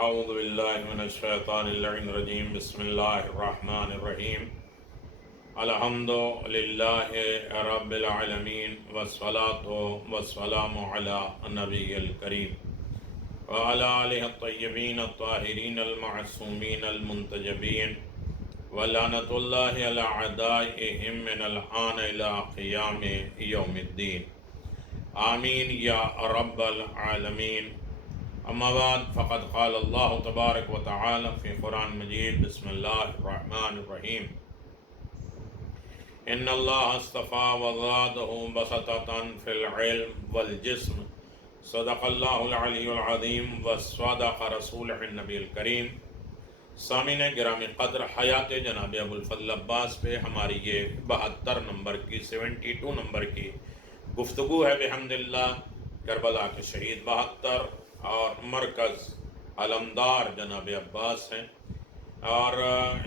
اعوذ باللہ من الشیطان اللعین الرجیم بسم اللہ الرحمن الرحیم الحمد للہ رب العالمین والصلاة والسلام علی النبی الکریم وعلی آلہ الطیبین الطاہرین المعصومین المنتجبین ولعنۃ اللہ علی اعدائہم من الآن الی قیام یوم الدین آمین یا رب العالمین اما بعد فقد قال اللہ تبارک و تعالی فی قرآن مجید بسم اللہ الرحمن الرحیم ان اللہ اصطفى وزادہ بسطة فی العلم والجسم صدق اللہ العلی العظیم وصدق رسولہ النبی الکریم۔ سامعین گرامی قدر، حیات جناب ابو الفضل عباس پہ ہماری یہ 72 نمبر کی 72 نمبر کی گفتگو ہے بحمداللہ۔ کربلا کے شہید 72 اور مرکز علمدار جناب عباس ہیں، اور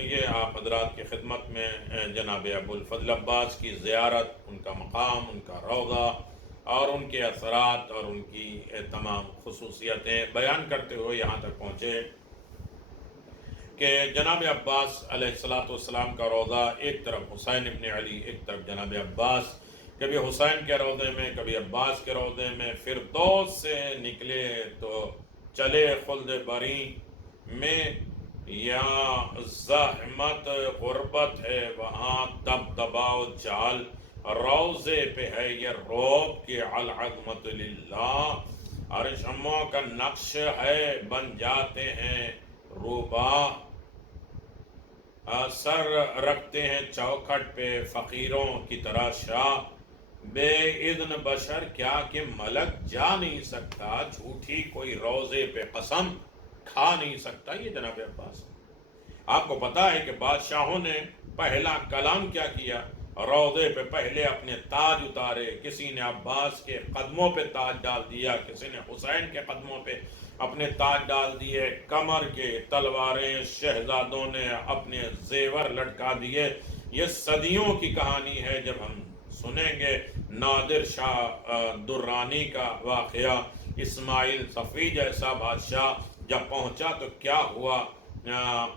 یہ آپ حضرات کی خدمت میں جناب ابو الفضل عباس کی زیارت، ان کا مقام، ان کا روضہ اور ان کے اثرات اور ان کی تمام خصوصیتیں بیان کرتے ہوئے یہاں تک پہنچے کہ جناب عباس علیہ السلام کا روضہ ایک طرف حسین ابن علی، ایک طرف جناب عباس، کبھی حسین کے روضے میں کبھی عباس کے روضے میں، فردوس سے نکلے تو چلے خلد بری میں، یا زحمت غربت ہے وہاں دبدبا و جال، روضے پہ ہے یہ روب کی العظمت للہ، عرشموں کا نقش ہے بن جاتے ہیں روبا، سر رکھتے ہیں چوکھٹ پہ فقیروں کی طرح شاہ، بے اذن بشر کیا کہ ملک جا نہیں سکتا، جھوٹی کوئی روضے پہ قسم کھا نہیں سکتا۔ یہ جناب عباس، آپ کو پتا ہے کہ بادشاہوں نے پہلا کلام کیا کیا؟ روضے پہ پہلے اپنے تاج اتارے، کسی نے عباس کے قدموں پہ تاج ڈال دیا، کسی نے حسین کے قدموں پہ اپنے تاج ڈال دیے، کمر کے تلواریں شہزادوں نے اپنے زیور لٹکا دیے۔ یہ صدیوں کی کہانی ہے۔ جب ہم سنیں گے نادر شاہ درانی کا واقعہ، اسماعیل صفی جیسا بادشاہ جب پہنچا تو کیا ہوا،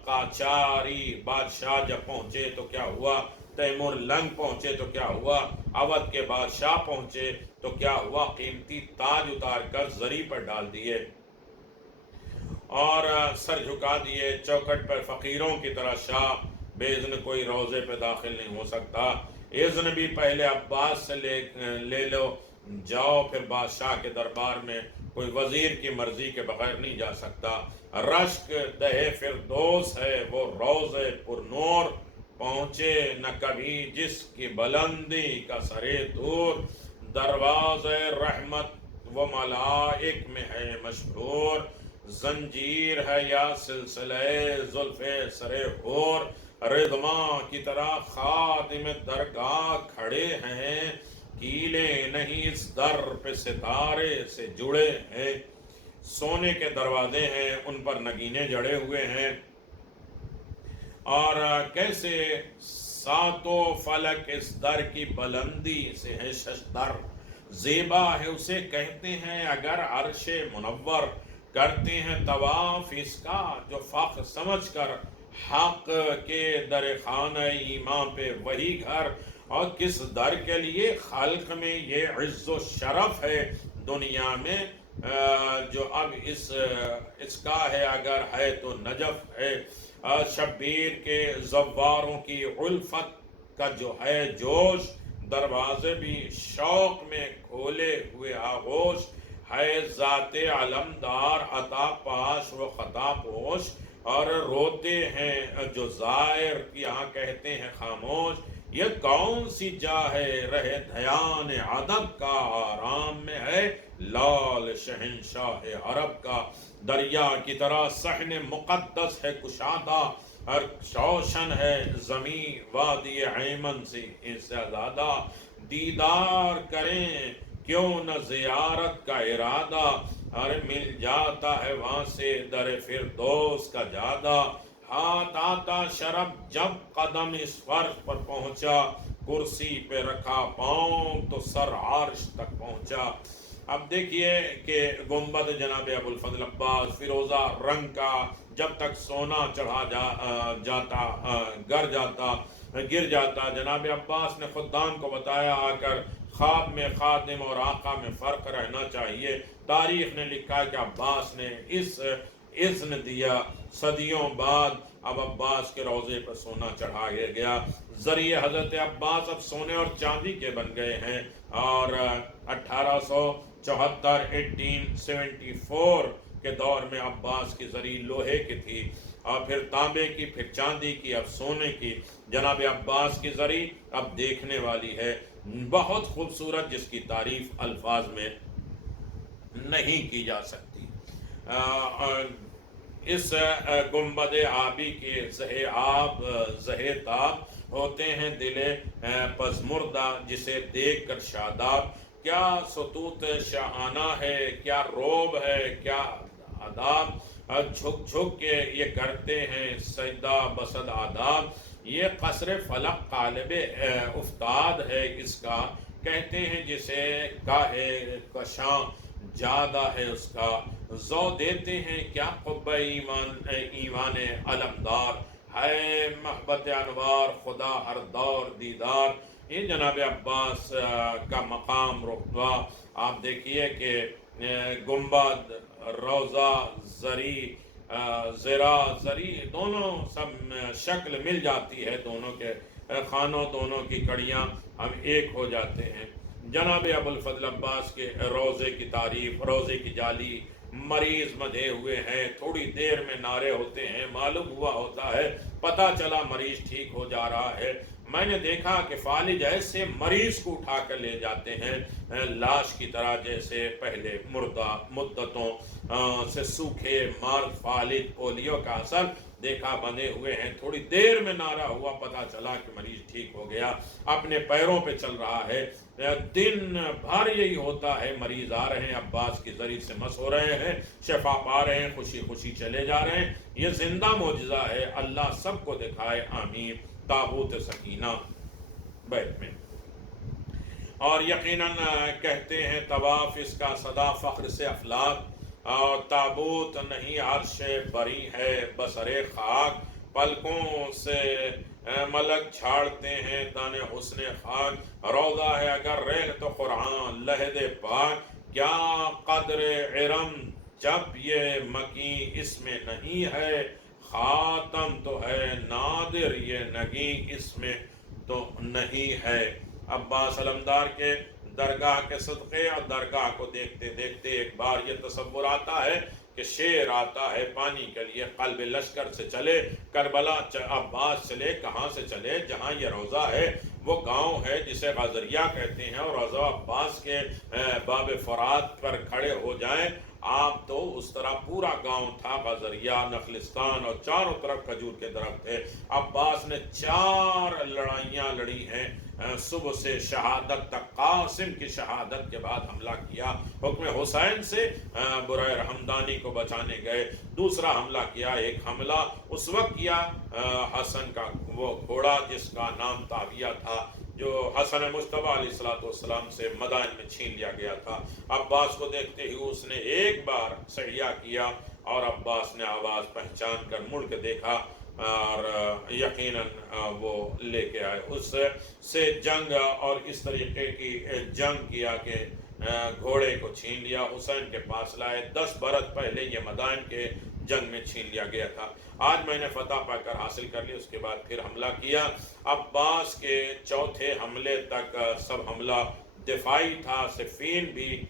قاچاری بادشاہ جب پہنچے تو کیا ہوا، تیمور لنگ پہنچے تو کیا ہوا، اودھ کے بادشاہ پہنچے تو کیا ہوا، قیمتی تاج اتار کر زری پر ڈال دیے اور سر جھکا دیے، چوکھٹ پر فقیروں کی طرح شاہ، بے اذن کوئی روضے پہ داخل نہیں ہو سکتا، اذن بھی پہلے عباس سے لے لو، جاؤ پھر بادشاہ کے دربار میں، کوئی وزیر کی مرضی کے بغیر نہیں جا سکتا۔ رشک دہ فردوس ہے وہ روضے پر نور، پہنچے نہ کبھی جس کی بلندی کا سرے دور، دروازے رحمت وہ ملائک میں ہے مشہور، زنجیر ہے یا سلسلے زلف سرے حور، رضواں کی طرح خادم درگاہ کھڑے ہیں، کیلے نہیں اس در پہ ستارے سے جڑے ہیں، سونے کے دروازے ہیں ان پر نگینے جڑے ہوئے ہیں، اور کیسے ساتوں فلک اس در کی بلندی سے ہے ششدر، زیبا ہے اسے کہتے ہیں اگر عرش منور، کرتے ہیں طواف اس کا جو فخر سمجھ کر، حق کے در خانہ ایمان پہ وہی گھر، اور کس در کے لیے خلق میں یہ عز و شرف ہے دنیا میں، جو اب اس کا ہے اگر ہے تو نجف ہے، شبیر کے زواروں کی الفت کا جو ہے جوش، دروازے بھی شوق میں کھولے ہوئے آغوش، ہے ذات علمدار عطا پاش و خطا پوش، اور روتے ہیں جو زائر یہاں کہتے ہیں خاموش، یہ کون سی جا ہے رہے دھیان ادب کا، آرام میں ہے لال شہنشاہ عرب کا، دریا کی طرح صحن مقدس ہے کشادہ، ہر شوشن ہے زمین وادی ایمن سے اس سے زیادہ، دیدار کریں کیوں نہ زیارت کا ارادہ، ہر مل جاتا ہے وہاں سے در فردوس کا جادہ، ہاتھ آتا شرف جب قدم اس فرش پر پہنچا، کرسی پہ رکھا پاؤں تو سر عرش تک پہنچا، اب دیکھیے کہ گنبد جناب ابوالفضل عباس فیروزہ رنگ کا، جب تک سونا چڑھا جاتا گر جاتا، جناب عباس نے خدام کو بتایا آ کر خواب میں خادم اور آقا میں فرق رہنا چاہیے۔ تاریخ نے لکھا کہ عباس نے اس اذن دیا، صدیوں بعد اب عباس کے روضے پر سونا چڑھایا گیا۔ ذریعے حضرت عباس اب سونے اور چاندی کے بن گئے ہیں، اور 1874 کے دور میں عباس کی زری لوہے کی تھی، اور پھر تانبے کی، پھر چاندی کی، اب سونے کی۔ جناب عباس کی زری اب دیکھنے والی ہے، بہت خوبصورت، جس کی تعریف الفاظ میں نہیں کی جا سکتی۔ اس گنبد آبی کے زہ آب زہ تاب ہوتے ہیں دل پزمردہ، جسے دیکھ کر شاداب۔ کیا سطوط شاہانہ ہے، کیا روب ہے، کیا آداب، جھک جھک کے یہ کرتے ہیں سجدہ بسد آداب۔ یہ قصر فلک قالب افتاد ہے اس کا، کہتے ہیں جسے کاہے کشاں جادہ ہے اس کا۔ ذو دیتے ہیں کیا قبہ ایمان علمدار، ہے محبت انوار خدا ہر دور دیدار۔ یہ جناب عباس کا مقام رتبہ آپ دیکھیے کہ گنبد، روضہ، زری، زرا، زری، دونوں سب شکل مل جاتی ہے، دونوں کے خانوں، دونوں کی کڑیاں ہم ایک ہو جاتے ہیں۔ جناب ابوالفضل عباس کے روضے کی تعریف، روضے کی جالی، مریض مدھے ہوئے ہیں، تھوڑی دیر میں نعرے ہوتے ہیں، معلوم ہوا ہوتا ہے، پتہ چلا مریض ٹھیک ہو جا رہا ہے۔ میں نے دیکھا کہ فالج ایسے مریض کو اٹھا کر لے جاتے ہیں لاش کی طرح، جیسے پہلے مردہ مدتوں سے سوکھے مرد فالج، پولیو کا اثر دیکھا بندھے ہوئے ہیں، تھوڑی دیر میں نعرہ ہوا، پتہ چلا کہ مریض ٹھیک ہو گیا، اپنے پیروں پہ چل رہا ہے۔ دن بھر یہی ہوتا ہے، مریض آ رہے ہیں، عباس کی ذریعے سے مس ہو رہے ہیں، شفا پا رہے ہیں، خوشی خوشی چلے جا رہے ہیں۔ یہ زندہ معجزہ ہے، اللہ سب کو دکھائے، آمین۔ تابوت سکینہ بیت میں، اور یقیناً کہتے ہیں طواف اس کا صدا فخر سے افلاک، اور تابوت نہیں عرش بری ہے بسر خاک، پلکوں سے ملک جھاڑتے ہیں دانے حسن خاک، روضہ ہے اگر ریل تو قرآن لہد پاک، کیا قدر ارم جب یہ مکیں اس میں نہیں ہے، خاتم تو ہے نادر یہ نگیں اس میں تو نہیں ہے۔ عباس علمدار کے درگاہ کے صدقے اور درگاہ کو دیکھتے دیکھتے ایک بار یہ تصور آتا ہے کہ شیر آتا ہے پانی کے لیے، قلب لشکر سے چلے، کربلا عباس چلے، کہاں سے چلے؟ جہاں یہ روضہ ہے وہ گاؤں ہے جسے غازریہ کہتے ہیں، اور روضہ عباس کے باب فرات پر کھڑے ہو جائیں آپ تو اس طرح پورا گاؤں تھا، غازریہ، نخلستان، اور چاروں طرف کھجور کے درخت تھے۔ عباس نے 4 لڑائیاں لڑی ہیں، صبح سے شہادت تک، قاسم کی شہادت کے بعد حملہ کیا، حکم حسین سے برائے حمدانی کو بچانے گئے، دوسرا حملہ کیا، ایک حملہ اس وقت کیا حسن کا وہ گھوڑا جس کا نام تاویہ تھا، جو حسن مجتبیٰ علیہ السلام سے مدائن میں چھین لیا گیا تھا۔ عباس کو دیکھتے ہی اس نے ایک بار سعیہ کیا، اور عباس نے آواز پہچان کر مڑ کے دیکھا، اور یقیناً وہ لے کے آئے، اس سے جنگ، اور اس طریقے کی جنگ کیا کہ گھوڑے کو چھین لیا، حسین کے پاس لائے۔ 10 برس پہلے یہ مدائن کے جنگ میں چھین لیا گیا تھا، آج میں نے فتح پا کر حاصل کر لی۔ اس کے بعد پھر حملہ کیا، عباس کے چوتھے حملے تک سب حملہ دفاعی تھا، صفین بھی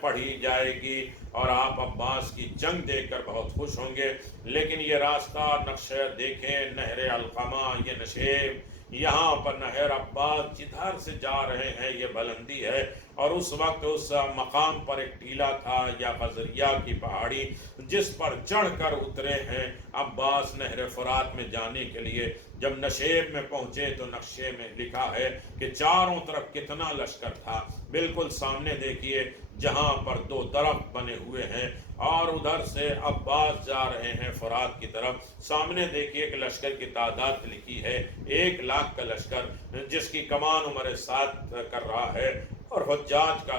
پڑھی جائے گی، اور آپ عباس کی جنگ دیکھ کر بہت خوش ہوں گے۔ لیکن یہ راستہ نقشہ دیکھیں، نہر علقمہ، یہ نشیب، یہاں پر نہر عباس جدھر سے جا رہے ہیں یہ بلندی ہے، اور اس وقت اس مقام پر ایک ٹیلہ تھا یا غزریہ کی پہاڑی جس پر چڑھ کر اترے ہیں عباس نہر فرات میں جانے کے لیے۔ جب نشیب میں پہنچے تو نقشے میں لکھا ہے کہ چاروں طرف کتنا لشکر تھا، بالکل سامنے دیکھیے جہاں پر 2 درخت بنے ہوئے ہیں، اور ادھر سے عباس جا رہے ہیں فرات کی طرف، سامنے دیکھیے کہ لشکر کی تعداد لکھی ہے 1 لاکھ کا لشکر، جس کی کمان عمر 7 کر رہا ہے، اور حجاج کا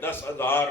10,000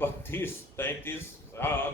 32-33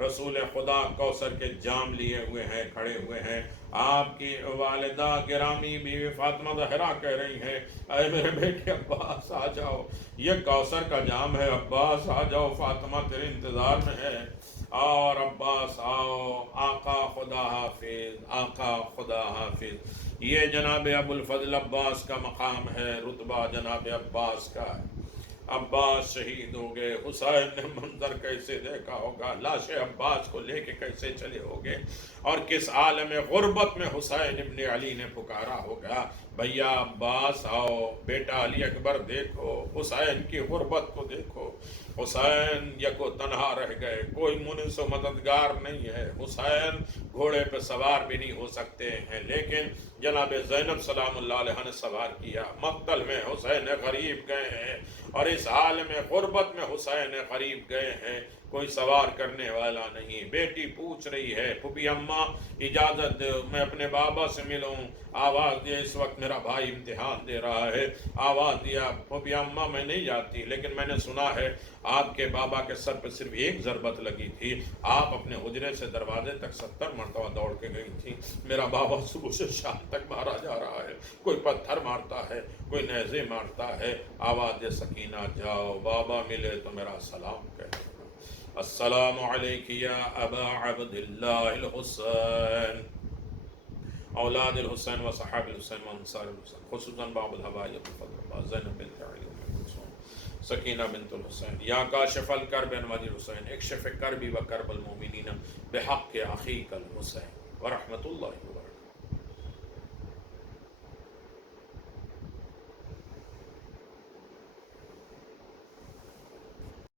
رسول خدا کوثر کے جام لیے ہوئے ہیں، کھڑے ہوئے ہیں۔ آپ کی والدہ گرامی بیوی فاطمہ زہرا کہہ رہی ہیں اے میرے بیٹے عباس آ جاؤ، یہ کوثر کا جام ہے، عباس آ جاؤ، فاطمہ تیرے انتظار میں ہے۔ اور عباس آؤ، آقا خدا حافظ، آقا خدا حافظ۔ یہ جناب ابو الفضل عباس کا مقام ہے، رتبہ جناب عباس کا ہے۔ عباس شہید ہو گئے، حسین نے منظر کیسے دیکھا ہوگا، لاش عباس کو لے کے کیسے چلے ہوگے، اور کس عالم غربت میں حسین ابن علی نے پکارا ہوگا بھیا عباس آؤ، بیٹا علی اکبر دیکھو، حسین کی غربت کو دیکھو، حسین یکو تنہا رہ گئے، کوئی منس و مددگار نہیں ہے، حسین گھوڑے پہ سوار بھی نہیں ہو سکتے ہیں، لیکن جناب زینب سلام اللہ علیہ نے سوار کیا۔ مقتل میں حسین غریب گئے ہیں، اور اس حال میں غربت میں حسین غریب گئے ہیں، کوئی سوار کرنے والا نہیں۔ بیٹی پوچھ رہی ہے پھوپھی اماں اجازت دو میں اپنے بابا سے ملوں، آواز دیا اس وقت میرا بھائی امتحان دے رہا ہے، آواز دیا پھوپھی اماں میں نہیں جاتی، لیکن میں نے سنا ہے آپ کے بابا کے سر پہ صرف ایک ضربت لگی تھی، آپ اپنے حجرے سے دروازے تک 70 مرتبہ دوڑ کے گئی تھی، میرا بابا صبح سے شام تک مارا جا رہا ہے، کوئی پتھر مارتا ہے، کوئی نیزے مارتا ہے، آواز دے سکینہ جاؤ، بابا ملے تو میرا سلام کہہ السلام علیک یا ابا عبد اللہ الحسین اولاد الحسین و صحاب الحسین و انصار الحسین، خصوصاً باب الحبائی ابو الفضل عباس، زینب بنت علی ام کلثوم، سکینہ بنت الحسین، یا کاشف الکرب عن وجه الحسین، اکشف کربی و کرب المؤمنین بحق اخیک الحسین ورحمۃ اللہ وبرکاتہ۔